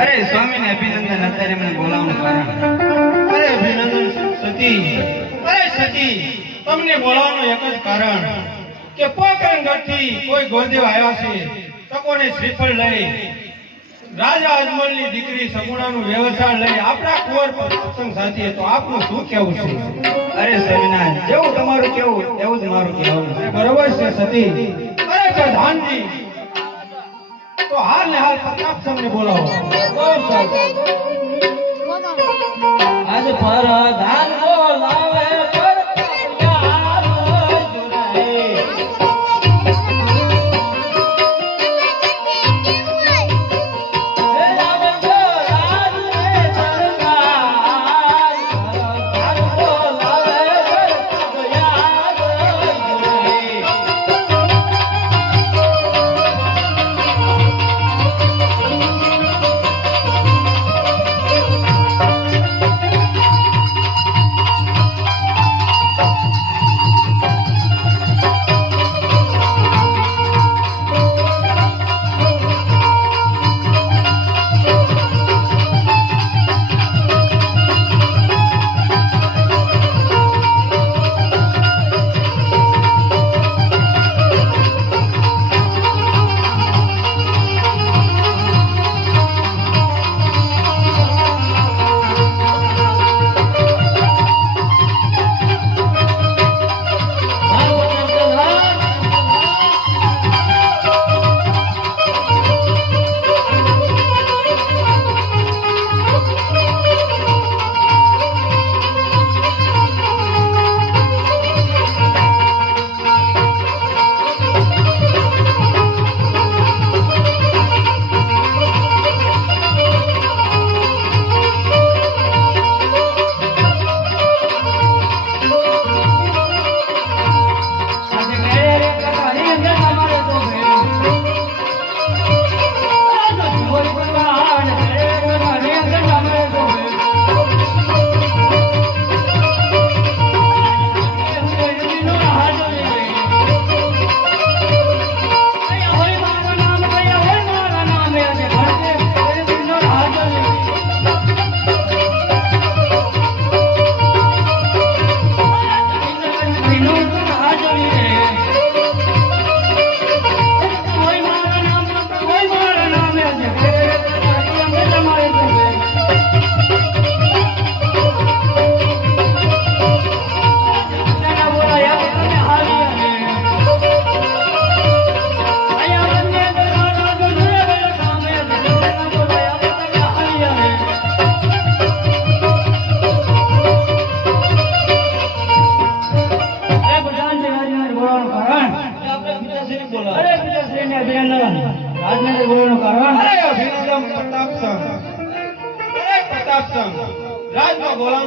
અરે સ્વામીને અભિનંદન. અત્યારે મને બોલાવવાનું કારણ? અરે અભિનંદન સતી. અરે સતી, તમને બોલાવવાનું એક જ કારણ કે પોકરણગઢથી કોઈ ગોરદેવ આવ્યા છે. તકોને શ્રીફળ લઈ રાજા અજમલની દીકરી સગુણાનું વ્યવસાય લઈ આપણા કુંવર પર સત્સંગ સાથીએ. તો આપનું શું કહેવું છે? અરે સ્વામિનારાયણ, જેવું તમારું કેવું એવું જ મારું કહેવું છે. બરોબર છે સતી. અરે પ્રધાનજી, તો હાલ ને હાલ પ્રતાપ સંઘને બોલાવો. આજ પ્રધાન બોલાવે પ્રતાપ સંઘ રાજમાં બોલાવ